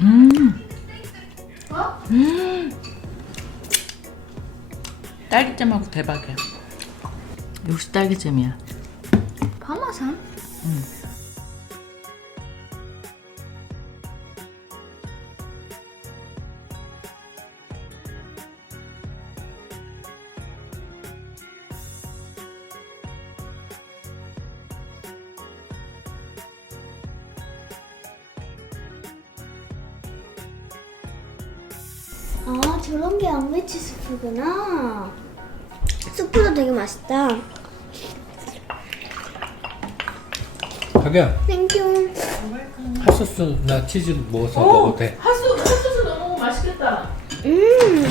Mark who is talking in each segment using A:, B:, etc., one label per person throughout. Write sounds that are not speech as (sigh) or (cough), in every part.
A: 음.
B: 어?
A: 음. 딸기잼하고 대박이야. 역시 딸기잼이야.
B: 파마산?
C: 아 저런 게 양배추 스프구나. 스프도 되게 맛있다.
D: 자기야
C: 땡큐.
D: 핫소스나 치즈 먹어서 먹어도 돼
A: 핫소 핫소스 너무 맛있겠다.
C: 음,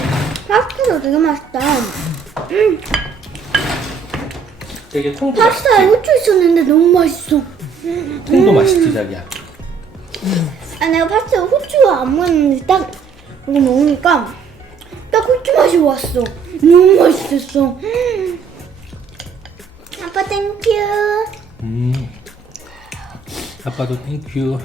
C: 파스타도 되게 맛있다. 음,
D: 되게 통도
C: 파스타에 후추 있었는데 너무 맛있어.
D: 통도 맛있지 자기야
C: 아 내가 파스타에 후추 안 먹었는데 딱 이거 먹으니까 딱 후추 맛이 왔어. 너무 맛있었어. 음. 아빠 땡큐.
D: 음 아빠도 땡큐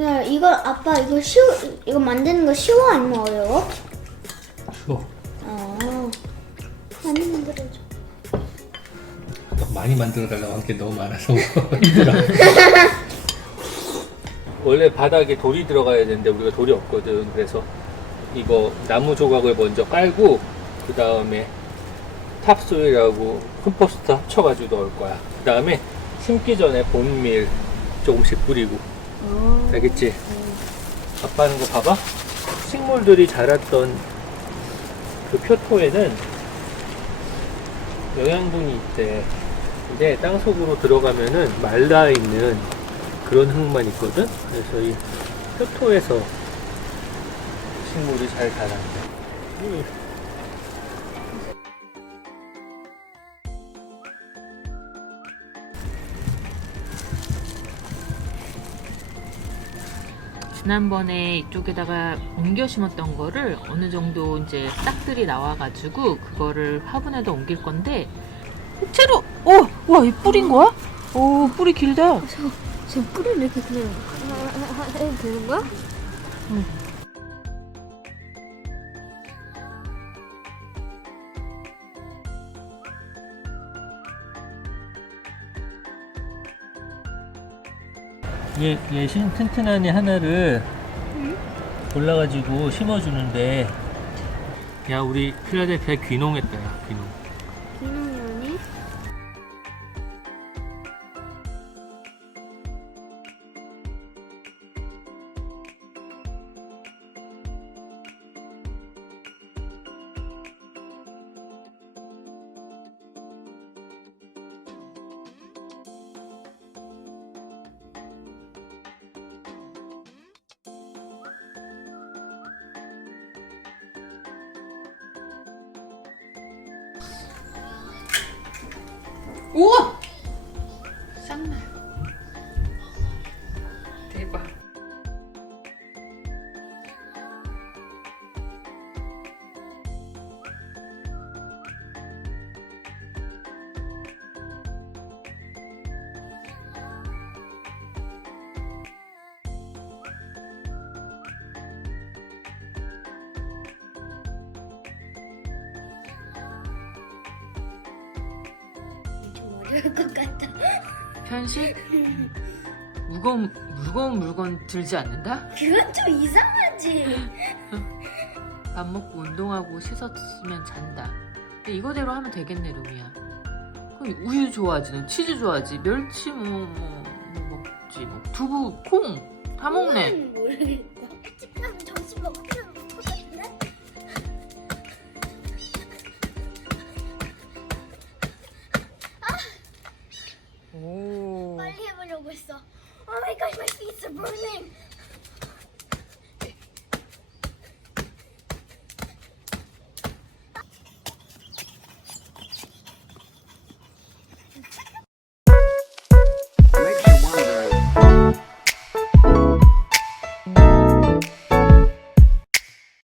C: 야, 이거 아빠 이거 쉬워 이거 만드는 거 쉬워 아니면 어려워?
D: 쉬워
C: 아, 많이 만들어줘.
D: 많이 만들어 달라고 한 게 너무 많아서 힘들어 (laughs) 원래 바닥에 돌이 들어가야 되는데 우리가 돌이 없거든. 그래서 이거 나무 조각을 먼저 깔고 그 다음에 탑소일하고 컴포스트 합쳐가지고 넣을 거야. 그 다음에 심기 전에 본밀 조금씩 뿌리고. 알겠지? 아빠 하는 거 봐봐. 식물들이 자랐던 그 표토에는 영양분이 있대. 근데 땅속으로 들어가면은 말라 있는 그런 흙만 있거든 그래서 이 표토에서 식물이 잘 자란대 음.
A: 지난번에 이쪽에다가 옮겨 심었던 거를 어느 정도 이제 싹들이 나와가지고 그거를 화분에다 옮길 건데 채로 어, 와, 이 뿌린 거야? 오, 뿌리 길다.
C: 저 뿌리를 이렇게 그냥 해도 되는 거야?
D: 얘, 얘 신, 튼튼한 애 하나를 골라가지고 심어주는데 야 우리 필라델피아 귀농했다 야 귀농
A: 우와!
C: 좀 어려울 것 같다.
A: 편식? 무거운 무거운 물건 들지 않는다?
C: 그건 좀 이상하지. (laughs)
A: 밥 먹고 운동하고 씻었으면 잔다. 근데 이거대로 하면 되겠네, 루미야. 그럼 우유 좋아하지, 너 치즈 좋아하지, 멸치 뭐, 뭐, 뭐 먹지, 뭐 두부, 콩 다 먹네.
C: 음, 모르겠다.
A: 오.
C: 빨리 해보려고 했어. Oh my gosh, my feet are burning.